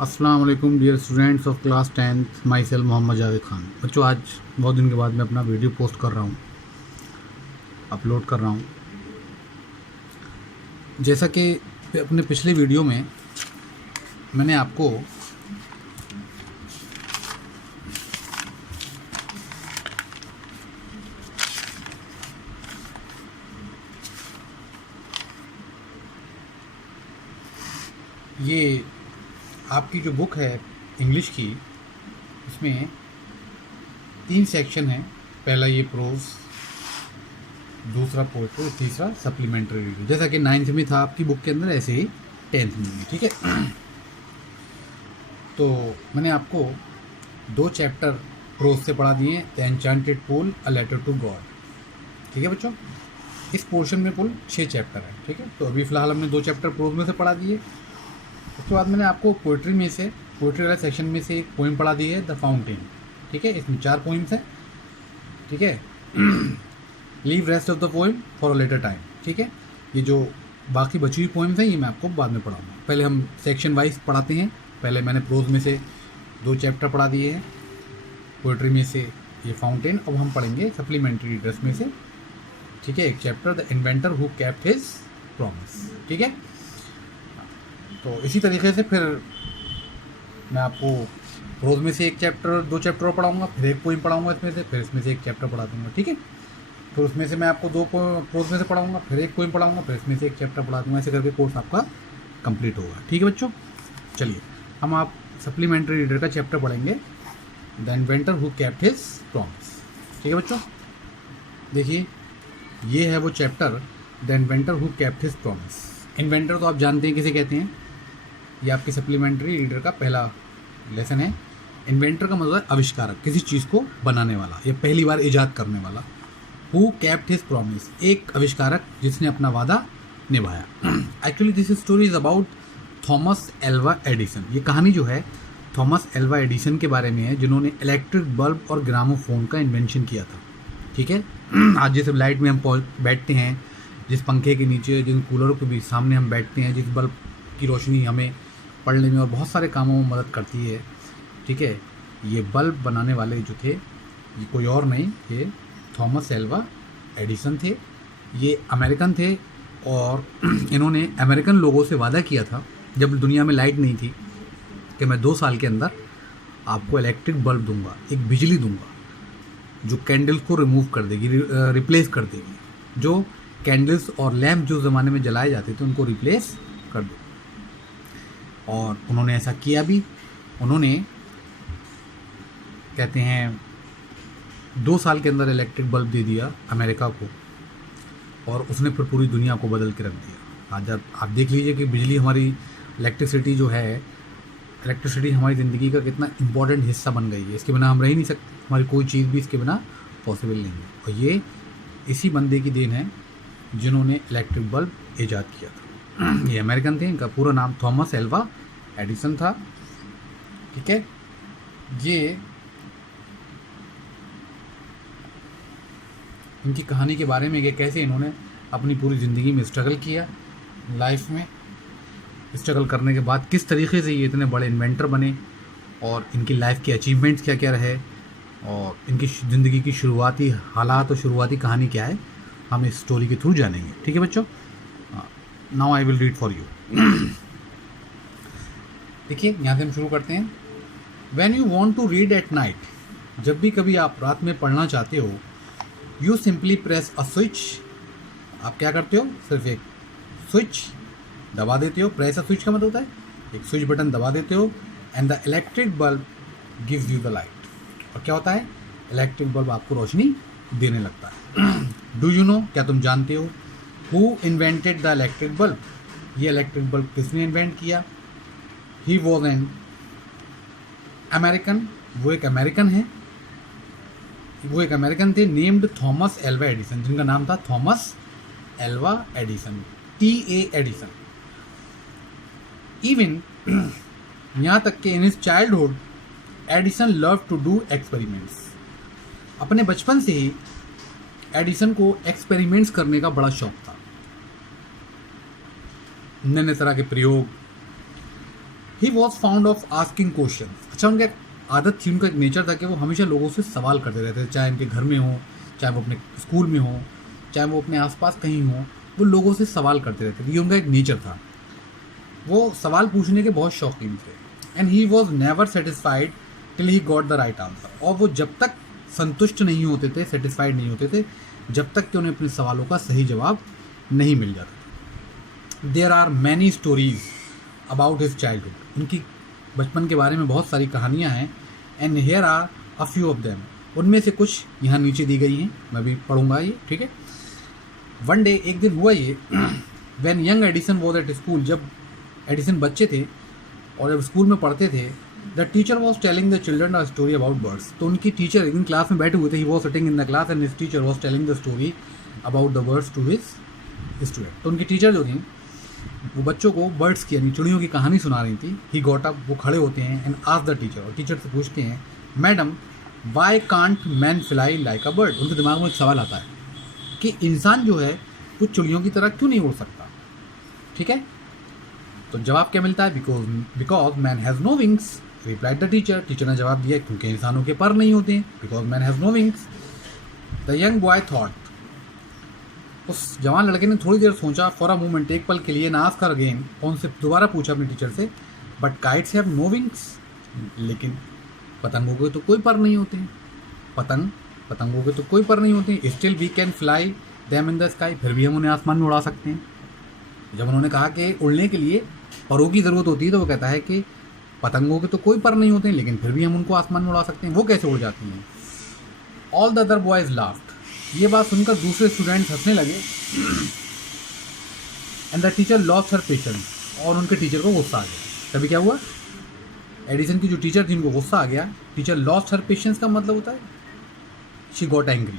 अस्सलाम वालेकुम dear students of class 10th myself Mohammad Javed Khan. बच्चों, आज बहुत दिन के बाद मैं अपना वीडियो पोस्ट कर रहा हूँ, अपलोड कर रहा हूँ। जैसा कि अपने पिछले वीडियो में मैंने आपको ये आपकी जो बुक है इंग्लिश की, इसमें 3 सेक्शन है। पहला ये प्रोज, दूसरा पोएट्री, तीसरा सप्लीमेंट्री रीडिंग। जैसा कि 9th में था आपकी बुक के अंदर, ऐसे ही 10th में भी, ठीक है। तो मैंने आपको 2 चैप्टर प्रोज से पढ़ा दिए हैं, the enchanted pool, a letter to God. ठीक है बच्चों, इस पोर्शन में कुल 6 चैप्टर है, ठीक है। तो अभी फ़िलहाल हमने 2 चैप्टर प्रोज में से पढ़ा दिए। उसके बाद मैंने आपको पोइट्री में से, पोइट्री वाले सेक्शन में से एक पोइम पढ़ा दी है, द फाउंटेन, ठीक है। इसमें 4 पोइम्स हैं, ठीक है। Leave rest of the poem for a later time, ठीक है। ये जो बाकी बची हुई पोइम्स हैं ये मैं आपको बाद में पढ़ाऊँगा। पहले हम सेक्शन वाइज पढ़ाते हैं। पहले मैंने प्रोज में से 2 चैप्टर पढ़ा दिए हैं, पोइट्री में से ये फाउंटेन। अब हम पढ़ेंगे सप्लीमेंट्री रीडर्स में से, ठीक है, एक chapter, the inventor who kept his promise, ठीक है। तो इसी तरीके से फिर मैं आपको प्रोज में से 1 चैप्टर, 2 चैप्टर पढ़ाऊँगा, फिर एक पोइम पढ़ाऊँगा इसमें से, फिर इसमें से 1 चैप्टर पढ़ा दूँगा, ठीक है। फिर उसमें से मैं आपको 2 प्रोज में से पढ़ाऊँगा, फिर एक पोइम पढ़ाऊँगा, फिर इसमें से 1 चैप्टर पढ़ा दूँगा। ऐसे करके कोर्स आपका कंप्लीट होगा, ठीक है बच्चों। चलिए, हम आप सप्लीमेंट्री रीडर का चैप्टर पढ़ेंगे, the inventor who kept his promise, ठीक है बच्चों। देखिए, ये है वो chapter, the inventor who kept his promise. Inventor तो आप जानते हैं किसे कहते हैं, ये आपकी सप्लीमेंट्री रीडर का पहला लेसन है। इन्वेंटर का मतलब आविष्कारक, किसी चीज़ को बनाने वाला या पहली बार ईजाद करने वाला। हु केप्ट हिज प्रॉमिस, एक आविष्कारक जिसने अपना वादा निभाया। Actually this story is about Thomas Alva Edison. ये कहानी जो है थॉमस एल्वा एडिसन के बारे में है, जिन्होंने इलेक्ट्रिक बल्ब और ग्रामोफोन का इन्वेंशन किया था, ठीक है। आज जिस लाइट में हम बैठते हैं, जिस पंखे के नीचे, जिन कूलरों के भी सामने हम बैठते हैं, जिस बल्ब की रोशनी हमें पढ़ने में और बहुत सारे कामों में मदद करती है, ठीक है। ये बल्ब बनाने वाले जो थे, ये कोई और नहीं, ये थॉमस एल्वा एडिसन थे। ये अमेरिकन थे और इन्होंने अमेरिकन लोगों से वादा किया था, जब दुनिया में लाइट नहीं थी, कि मैं 2 साल के अंदर आपको इलेक्ट्रिक बल्ब दूंगा, एक बिजली दूंगा जो कैंडल्स को रिमूव कर देगी, रिप्लेस कर देगी। जो कैंडल्स और लैम्प जो ज़माने में जलाए जाते थे उनको रिप्लेस कर दो। और उन्होंने ऐसा किया भी। उन्होंने, कहते हैं, 2 साल के अंदर इलेक्ट्रिक बल्ब दे दिया अमेरिका को, और उसने फिर पूरी दुनिया को बदल के रख दिया। आज आप देख लीजिए कि बिजली, हमारी इलेक्ट्रिसिटी जो है, इलेक्ट्रिसिटी हमारी ज़िंदगी का कितना इम्पोर्टेंट हिस्सा बन गई है। इसके बिना हम रह ही नहीं सकते, हमारी कोई चीज़ भी इसके बिना पॉसिबल नहीं है। और ये इसी बंदे की देन है जिन्होंने इलेक्ट्रिक बल्ब ईजाद किया था। ये अमेरिकन थे, इनका पूरा नाम थॉमस एल्वा एडिसन था, ठीक है। ये इनकी कहानी के बारे में कि कैसे इन्होंने अपनी पूरी ज़िंदगी में स्ट्रगल किया, लाइफ में स्ट्रगल करने के बाद किस तरीके से ये इतने बड़े इन्वेंटर बने, और इनकी लाइफ के अचीवमेंट्स क्या क्या रहे, और इनकी ज़िंदगी की शुरुआती हालात और शुरुआती कहानी क्या है, हम इस स्टोरी के थ्रू जानेंगे, ठीक है बच्चों। Now I will read for you. देखिए, यहाँ से हम शुरू करते हैं। When you want to read at night, जब भी कभी आप रात में पढ़ना चाहते हो, you simply press a switch. आप क्या करते हो, सिर्फ एक स्विच दबा देते हो। प्रेस अ स्विच का मतलब होता है एक स्विच बटन दबा देते हो, and the electric bulb gives you the light. और क्या होता है, इलेक्ट्रिक बल्ब आपको रोशनी देने लगता है। डू यू नो, क्या तुम जानते हो, who invented the electric bulb, ये इलेक्ट्रिक बल्ब किसने इन्वेंट किया। ही वॉज एन अमेरिकन, वो एक अमेरिकन है, वो एक अमेरिकन थे, नेम्ड थॉमस एल्वा एडिसन, जिनका नाम था Thomas Alva Edison, TA Edison. Even यहाँ तक कि in his childhood Edison love to do experiments. अपने बचपन से ही एडिसन को एक्सपेरिमेंट्स करने का बड़ा शौक था। नए नए तरह के प्रयोग, he was found of asking question. अच्छा, उनका एक आदत थी, उनका एक नेचर था कि वो हमेशा लोगों से सवाल करते रहते थे, चाहे उनके घर में हो, चाहे वो अपने स्कूल में हो, चाहे वो अपने आसपास कहीं हो, वो लोगों से सवाल करते रहते थे। ये उनका एक नेचर था, वो सवाल पूछने के बहुत शौकीन थे। And he was never satisfied till he got the right answer. और वो जब तक संतुष्ट नहीं होते थे, सेटिस्फाइड नहीं होते थे, जब तक कि उन्हें अपने सवालों का सही जवाब नहीं मिल जाता। There are many stories about his childhood. उनकी बचपन के बारे में बहुत सारी कहानियाँ हैं। And here are a few of them. उनमें से कुछ यहाँ नीचे दी गई हैं, मैं भी पढ़ूंगा ये, ठीक है। वन डे, एक दिन हुआ ये, when young Edison was at school. जब एडिसन बच्चे थे और जब स्कूल में पढ़ते थे, the teacher was telling the children a story about birds. तो उनकी टीचर एक दिन क्लास में बैठे हुए थे, he was sitting in the class and his teacher was telling the story about the birds to his student. तो उनकी टीचर जो थी वो बच्चों को बर्ड्स की यानी चिड़ियों की कहानी सुना रही थी। ही गॉट अप, वो खड़े होते हैं, एंड आस्क द टीचर, और टीचर से पूछते हैं, madam why can't man fly like a bird. उनके दिमाग में एक सवाल आता है कि इंसान जो है वो चिड़ियों की तरह क्यों नहीं उड़ सकता, ठीक है। तो जवाब क्या मिलता है, because man has no wings, replied the teacher. Teacher ने जवाब दिया, क्योंकि इंसानों के पर नहीं होते हैं, because man has no wings. The young boy thought, उस जवान लड़के ने थोड़ी देर सोचा, फॉर अ मोमेंट, एक पल के लिए, ना आस्क हर अगेन, उनसे दोबारा पूछा अपने टीचर से, but kites have no wings. लेकिन पतंगों के तो कोई पर नहीं होते हैं, पतंगों के तो कोई पर नहीं होते हैं। Still we can fly them in the sky, फिर भी हम उन्हें आसमान में उड़ा सकते हैं। जब उन्होंने कहा कि उड़ने के लिए परों की ज़रूरत होती है, तो वो कहता है कि पतंगों के तो कोई पर नहीं होते हैं, लेकिन फिर भी हम उनको आसमान में उड़ा सकते हैं, वो कैसे उड़ जाती हैं। All the other boys laughed. ये बात सुनकर दूसरे स्टूडेंट्स हंसने लगे। And the teacher lost her patience, और उनके टीचर को गुस्सा आ गया। तभी क्या हुआ, एडिसन की जो टीचर थी उनको गुस्सा आ गया। टीचर लॉस्ट हर पेशेंस का मतलब होता है she got angry.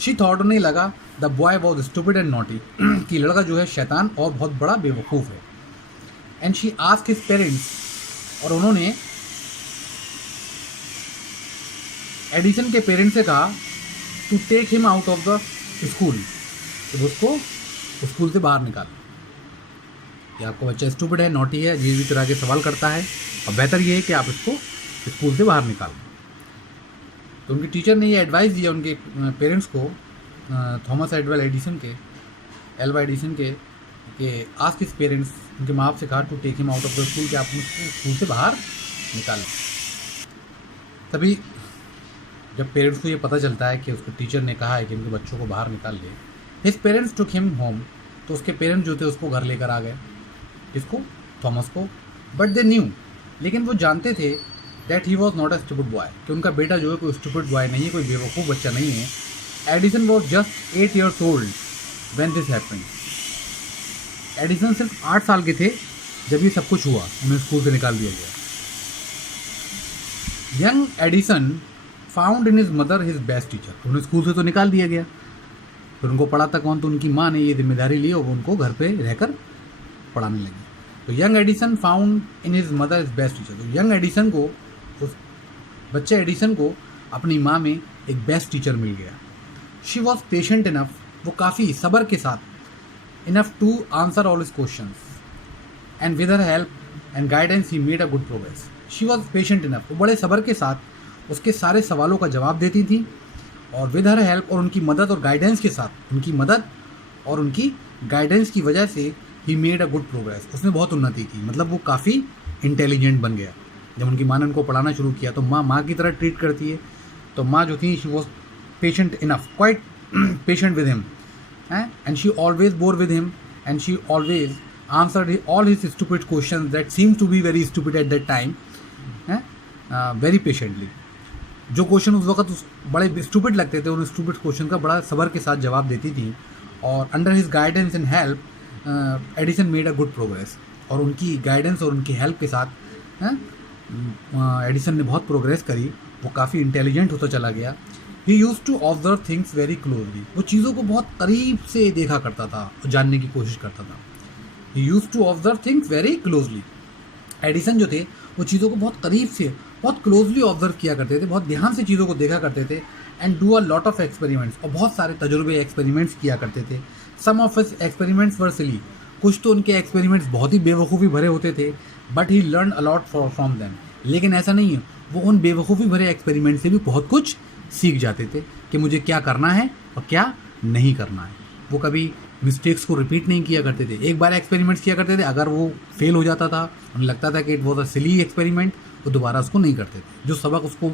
She thought, उन्हें लगा, the boy was stupid and naughty, कि लड़का जो है शैतान और बहुत बड़ा बेवकूफ़ है। And she asked his parents, और उन्होंने एडिसन के पेरेंट्स से कहा to take him out of the school, तो उसको स्कूल से बाहर निकाल। कि आपका बच्चा स्टूपिड है, नॉटी है, अजीब भी तरह के सवाल करता है, और बेहतर ये है कि आप इसको स्कूल से बाहर निकाल। तो उनकी टीचर ने ये एडवाइस दिया उनके पेरेंट्स को, थॉमस एडवेल एडिसन के, एल्वा एडिसन के, कि आस्क हिज पेरेंट्स, उनके माँ बाप से कहा to take him out of the school, कि आप उसको स्कूल से बाहर निकालें। तभी जब पेरेंट्स को ये पता चलता है कि उसको टीचर ने कहा है कि उनके बच्चों को बाहर निकाल ले, his parents took him home, तो उसके पेरेंट्स जो थे उसको घर लेकर आ गए, इसको, थॉमस को। बट दे न्यू, लेकिन वो जानते थे that he was not a stupid boy, कि उनका बेटा जो है कोई स्टूपिड बॉय नहीं है, कोई बेवकूफ़ बच्चा नहीं है। Edison was just 8 years old when this happened. Edison सिर्फ 8 साल के थे जब ये सब कुछ हुआ, उन्हें स्कूल से निकाल दिया गया। Young Edison found in his mother his best teacher. उन्हें स्कूल से तो निकाल दिया गया, फिर उनको पढ़ाता कौन, तो उनकी माँ ने ये जिम्मेदारी ली और वो उनको घर पे रहकर पढ़ाने लगी। तो young Edison found in his mother his best teacher. तो यंग एडिसन को, उस बच्चे एडिसन को अपनी माँ में एक बेस्ट टीचर मिल गया। शी वॉज पेशेंट इनफ, वो काफ़ी सब्र के साथ, enough to answer all his questions, and with her help and guidance he made a good progress. She was patient enough, वो बड़े सब्र के साथ उसके सारे सवालों का जवाब देती थी, और विद हर हेल्प, और उनकी मदद और गाइडेंस के साथ, उनकी मदद और उनकी गाइडेंस की वजह से ही मेड अ गुड प्रोग्रेस, उसने बहुत उन्नति की। मतलब वो काफ़ी इंटेलिजेंट बन गया। जब उनकी माँ ने उनको पढ़ाना शुरू किया तो माँ की तरह ट्रीट करती है। तो माँ जो थी, she was patient enough, quite patient with him, and she always bore with him, and she always answered all his stupid questions that seems to be very stupid at that time, very patiently. जो question उस वक्त बड़े stupid लगते थे, उन stupid question का बड़ा सब्र के साथ जवाब देती थी। और under his guidance and help Edison made a good progress, और उनकी गाइडेंस और उनकी हेल्प के साथ एडिसन ने बहुत प्रोग्रेस करी, वो काफ़ी इंटेलिजेंट होता चला गया। He used to observe things very closely, वो चीज़ों को बहुत करीब से देखा करता था और जानने की कोशिश करता था। He used to observe things very closely. Edison जो थे वो चीज़ों को बहुत करीब से, बहुत क्लोजली ऑब्जर्व किया करते थे, बहुत ध्यान से चीज़ों को देखा करते थे। And do a lot of experiments, और बहुत सारे तजुर्बे एक्सपेरिमेंट्स किया करते थे। सम ऑफ हिज एक्सपेरिमेंट्स वर सिली, कुछ तो उनके एक्सपेरिमेंट्स बहुत ही बेवकूफ़ी भरे होते थे, but he learn a lot from them. लेकिन ऐसा नहीं है, वो उन बेवकूफ़ी भरे एक्सपेरिमेंट से भी बहुत कुछ सीख जाते थे कि मुझे क्या करना है और क्या नहीं करना है। वो कभी मिस्टेक्स को रिपीट नहीं किया करते थे, एक बार एक्सपेरिमेंट्स किया करते थे, अगर वो फेल हो जाता था, उन्हें लगता था कि it was a silly experiment, वो दोबारा उसको नहीं करते थे। जो सबक उसको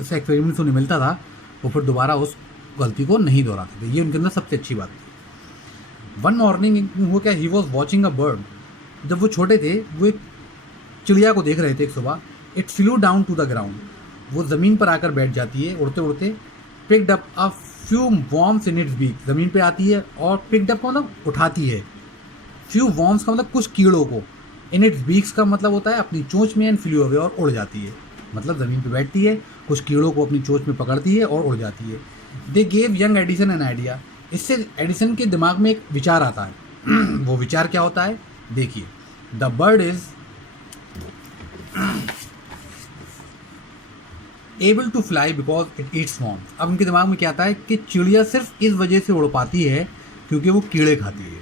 उस एक्सपेरिमेंट से उन्हें मिलता था, वो फिर दोबारा उस गलती को नहीं दोहराते थे। ये उनके अंदर सबसे अच्छी बात थी। वन मॉर्निंग वो क्या, he was watching a bird. जब वो छोटे थे, वो एक चिड़िया को देख रहे थे एक सुबह। It flew down to the ground, वो ज़मीन पर आकर बैठ जाती है उड़ते उड़ते। Picked up a few worms in its beak, ज़मीन पे आती है और पिक्ड अप का मतलब उठाती है, फ्यू वॉर्म्स का मतलब कुछ कीड़ों को, इन इट्स बीक्स का मतलब होता है अपनी चोंच में, एंड फ्लू अवे और उड़ जाती है, मतलब ज़मीन पे बैठती है, कुछ कीड़ों को अपनी चोंच में पकड़ती है और उड़ जाती है। They gave young Edison an idea, इससे एडिसन के दिमाग में एक विचार आता है। वो विचार क्या होता है, देखिए। The bird is able to fly because it eats worms. अब उनके दिमाग में क्या आता है कि चिड़िया सिर्फ इस वजह से उड़ पाती है क्योंकि वो कीड़े खाती है।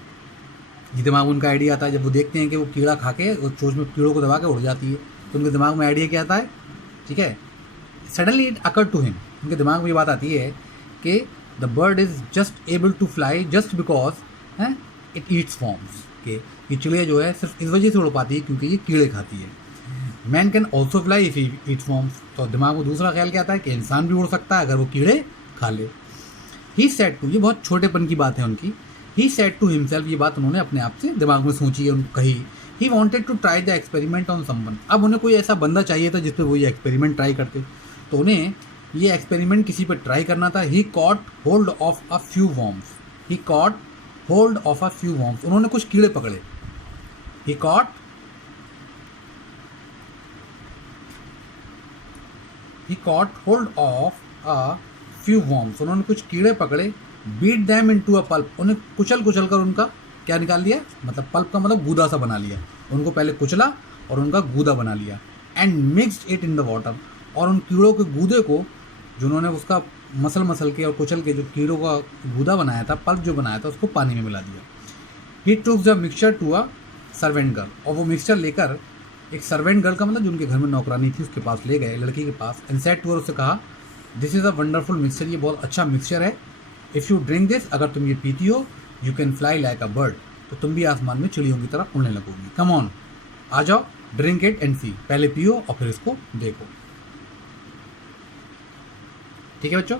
ये दिमाग में उनका आइडिया आता है, जब वो देखते हैं कि वो कीड़ा खा के और चोंच में कीड़ों को दबा के उड़ जाती है, तो उनके दिमाग में आइडिया क्या आता है, ठीक है। Suddenly it occur to him, उनके दिमाग में ये बात आती है कि the bird is just able to fly just because it eats worms, कि ये चिड़िया जो है सिर्फ इस वजह से उड़ पाती है क्योंकि ये कीड़े खाती है। Man can also fly if he eats worms, तो दिमाग में दूसरा ख्याल क्या आता है कि इंसान भी उड़ सकता है अगर वो कीड़े खा ले। ही सेड टू, ये बहुत छोटेपन की बात है उनकी, ही सेड टू हिमसेल्फ, ये बात उन्होंने अपने आप से दिमाग में सोची है, उनको कही। He wanted to try the experiment on someone, अब उन्हें कोई ऐसा बंदा चाहिए था जिस पर वो ये एक्सपेरिमेंट ट्राई करते, तो उन्हें ये एक्सपेरिमेंट किसी पर ट्राई करना था। He caught hold of a few worms, he caught hold of a few worms, उन्होंने कुछ कीड़े पकड़े। He caught hold of a few worms, उन्होंने कुछ कीड़े पकड़े। Beat them into a pulp, उन्हें कुचल कुचल कर उनका क्या निकाल लिया, मतलब पल्प का मतलब गूदा सा बना लिया, उनको पहले कुचला और उनका गूदा बना लिया। And mixed it in the water, और उन कीड़ों के गूदे को, जो उन्होंने उसका मसल के और कुचल के जो कीड़ों का गूदा बनाया था, पल्प जो बनाया था, उसको पानी में मिला दिया। He took the mixture to a servant girl, और वो मिक्सचर लेकर एक सर्वेंट गर्ल का मतलब जो उनके घर में नौकरानी थी उसके पास ले गए, लड़की के पास। एंड सेड टू हर, उससे कहा, this is a wonderful mixture, ये बहुत अच्छा मिक्सचर है। इफ़ यू ड्रिंक दिस, अगर तुम ये पीती हो, you can fly like a bird, तो तुम भी आसमान में चिड़ियों की तरह उड़ने लगोगी। कम ऑन, आ जाओ, ड्रिंक इट एंड सी, पहले पियो और फिर इसको देखो। ठीक है बच्चों,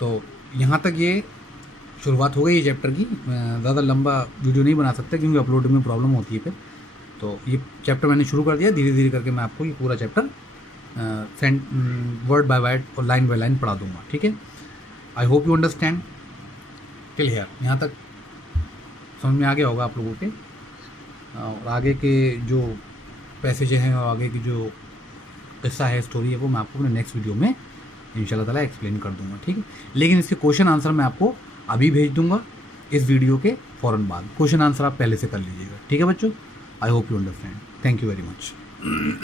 तो यहाँ तक ये शुरुआत हो गई है चैप्टर की। ज़्यादा लंबा वीडियो नहीं बना सकता क्योंकि अपलोडिंग में प्रॉब्लम होती है फिर। तो ये चैप्टर मैंने शुरू कर दिया, धीरे धीरे करके मैं आपको ये पूरा चैप्टर वर्ड बाय वर्ड और लाइन बाय लाइन पढ़ा दूंगा। ठीक है, I hope you understand till here. यहाँ तक समझ में आ गया होगा आप लोगों के, और आगे के जो पैसेज हैं और आगे की जो किस्सा है, स्टोरी है, वो मैं आपको अपने नेक्स्ट वीडियो में इंशाल्लाह ताला एक्सप्लेन कर दूंगा। ठीक है, लेकिन इसके क्वेश्चन आंसर मैं आपको अभी भेज दूंगा इस वीडियो के फ़ौरन बाद। क्वेश्चन आंसर आप पहले से कर लीजिएगा। ठीक है बच्चों, I hope you understand. Thank you very much.